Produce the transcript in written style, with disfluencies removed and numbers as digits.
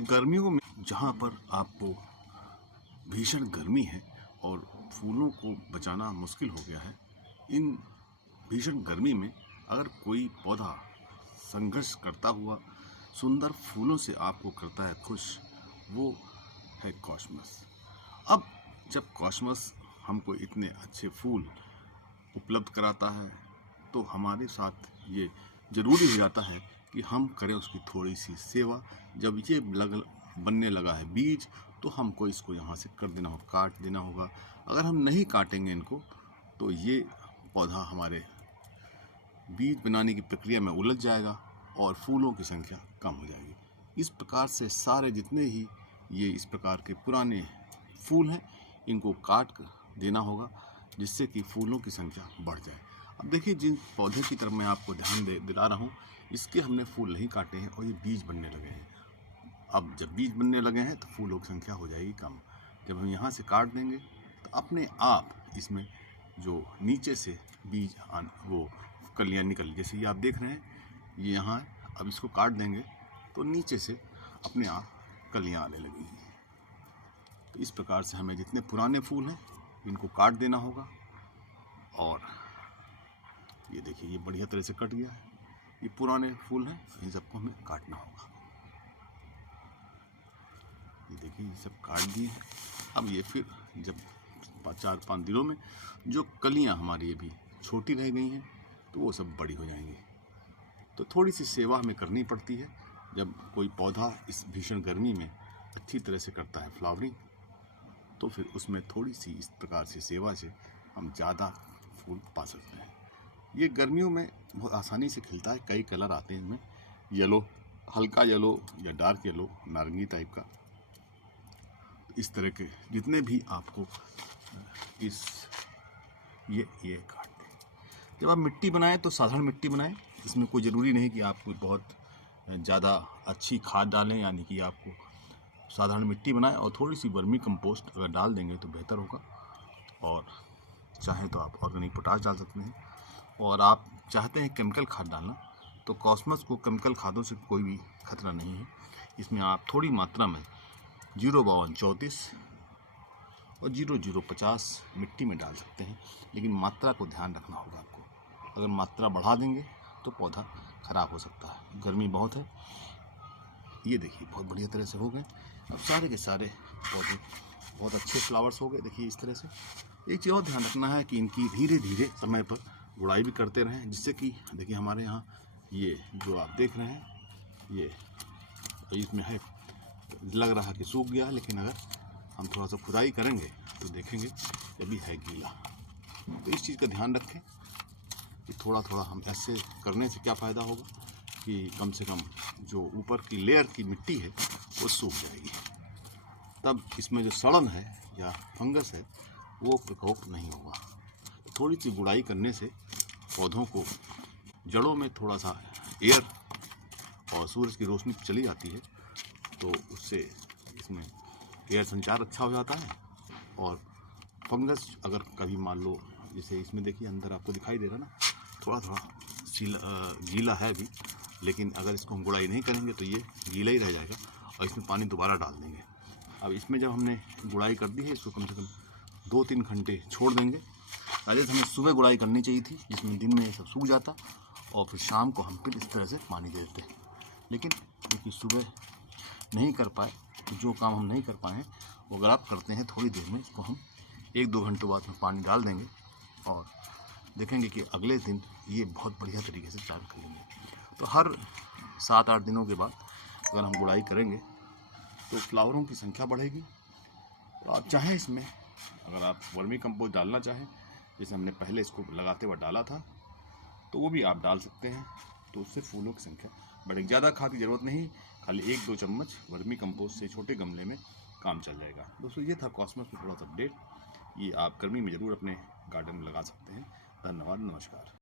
गर्मियों में जहाँ पर आपको भीषण गर्मी है और फूलों को बचाना मुश्किल हो गया है, इन भीषण गर्मी में अगर कोई पौधा संघर्ष करता हुआ सुंदर फूलों से आपको करता है खुश, वो है कॉस्मस। अब जब कॉस्मस हमको इतने अच्छे फूल उपलब्ध कराता है तो हमारे साथ ये ज़रूरी हो जाता है कि हम करें उसकी थोड़ी सी सेवा। जब ये बनने लगा है बीज, तो हमको इसको यहाँ से कर देना होगा, काट देना होगा। अगर हम नहीं काटेंगे इनको तो ये पौधा हमारे बीज बनाने की प्रक्रिया में उलझ जाएगा और फूलों की संख्या कम हो जाएगी। इस प्रकार से सारे जितने ही ये इस प्रकार के पुराने फूल हैं, इनको काट कर देना होगा जिससे कि फूलों की संख्या बढ़ जाए। अब देखिए, जिन पौधे की तरफ मैं आपको ध्यान दिला रहा हूँ, इसके हमने फूल नहीं काटे हैं और ये बीज बनने लगे हैं। अब जब बीज बनने लगे हैं तो फूलों की संख्या हो जाएगी कम। जब हम यहाँ से काट देंगे तो अपने आप इसमें जो नीचे से बीज वो कलियाँ निकल, जैसे ये आप देख रहे हैं, ये यहाँ है। अब इसको काट देंगे तो नीचे से अपने आप कलियाँ आने लगेंगी। तो इस प्रकार से हमें जितने पुराने फूल हैं इनको काट देना होगा। और ये देखिए, ये बढ़िया तरह से कट गया है। ये पुराने फूल हैं, इन सबको हमें काटना होगा। ये देखिए, ये सब काट दिए हैं। अब ये फिर जब 4-5 दिनों में जो कलियां हमारी अभी छोटी रह गई हैं तो वो सब बड़ी हो जाएंगी। तो थोड़ी सी सेवा हमें करनी पड़ती है। जब कोई पौधा इस भीषण गर्मी में अच्छी तरह से करता है फ्लावरिंग, तो फिर उसमें थोड़ी सी इस प्रकार से सेवा से हम ज़्यादा फूल पा सकते हैं। ये गर्मियों में बहुत आसानी से खिलता है। कई कलर आते हैं इसमें, येलो, हल्का येलो या डार्क येलो, नारंगी टाइप का। इस तरह के जितने भी आपको इस ये काट दें। जब आप मिट्टी बनाएं तो साधारण मिट्टी बनाएं। इसमें कोई ज़रूरी नहीं कि आप कोई बहुत ज़्यादा अच्छी खाद डालें, यानी कि आपको साधारण मिट्टी बनाएं और थोड़ी सी वर्मी कंपोस्ट अगर डाल देंगे तो बेहतर होगा। और चाहें तो आप ऑर्गेनिक पोटाश डाल सकते हैं। और आप चाहते हैं केमिकल खाद डालना, तो कॉस्मस को केमिकल खादों से कोई भी खतरा नहीं है। इसमें आप थोड़ी मात्रा में 05234 और 0050 मिट्टी में डाल सकते हैं, लेकिन मात्रा को ध्यान रखना होगा आपको। अगर मात्रा बढ़ा देंगे तो पौधा ख़राब हो सकता है। गर्मी बहुत है। ये देखिए, बहुत बढ़िया तरह से हो गए। अब सारे के सारे पौधे बहुत अच्छे फ्लावर्स हो गए। देखिए इस तरह से। एक चीज़ और ध्यान रखना है कि इनकी धीरे धीरे समय पर गुड़ाई भी करते रहें, जिससे कि देखिए हमारे यहाँ ये जो आप देख रहे हैं, ये इसमें है, लग रहा कि सूख गया, लेकिन अगर हम थोड़ा सा खुदाई करेंगे तो देखेंगे अभी है गीला। तो इस चीज़ का ध्यान रखें कि थोड़ा थोड़ा हम ऐसे करने से क्या फ़ायदा होगा कि कम से कम जो ऊपर की लेयर की मिट्टी है वो सूख जाएगी। तब इसमें जो सड़न है या फंगस है वो प्रकोप नहीं होगा। थोड़ी सी गुड़ाई करने से पौधों को जड़ों में थोड़ा सा एयर और सूरज की रोशनी चली जाती है, तो उससे इसमें एयर संचार अच्छा हो जाता है। और फंगस अगर कभी मान लो, जैसे इसमें देखिए अंदर आपको दिखाई दे रहा ना, थोड़ा थोड़ा गीला है अभी, लेकिन अगर इसको हम गुड़ाई नहीं करेंगे तो ये गीला ही रह जाएगा और इसमें पानी दोबारा डाल देंगे। अब इसमें जब हमने गुड़ाई कर दी है, इसको कम से कम 2-3 घंटे छोड़ देंगे। पहले तो हमें सुबह गुड़ाई करनी चाहिए थी, जिसमें दिन में ये सब सूख जाता और फिर शाम को हम फिर इस तरह से पानी दे देते। लेकिन देखिए सुबह नहीं कर पाए, तो जो काम हम नहीं कर पाए वो अगर आप करते हैं थोड़ी देर में, इसको हम 1-2 घंटों बाद में पानी डाल देंगे और देखेंगे कि अगले दिन ये बहुत बढ़िया तरीके से चाल करेंगे। तो हर 7-8 दिनों के बाद अगर हम गुड़ाई करेंगे तो फ्लावरों की संख्या बढ़ेगी। तो आप चाहें इसमें अगर आप वर्मी कंपोस्ट डालना चाहें, जैसे हमने पहले इसको लगाते हुए डाला था, तो वो भी आप डाल सकते हैं। तो उससे फूलों की संख्या बढ़ेगी। ज़्यादा खाद की ज़रूरत नहीं, खाली 1-2 चम्मच वर्मी कंपोस्ट से छोटे गमले में काम चल जाएगा। दोस्तों, ये था कॉस्मस में थोड़ा सा अपडेट। ये आप गर्मी में ज़रूर अपने गार्डन में लगा सकते हैं। धन्यवाद, नमस्कार।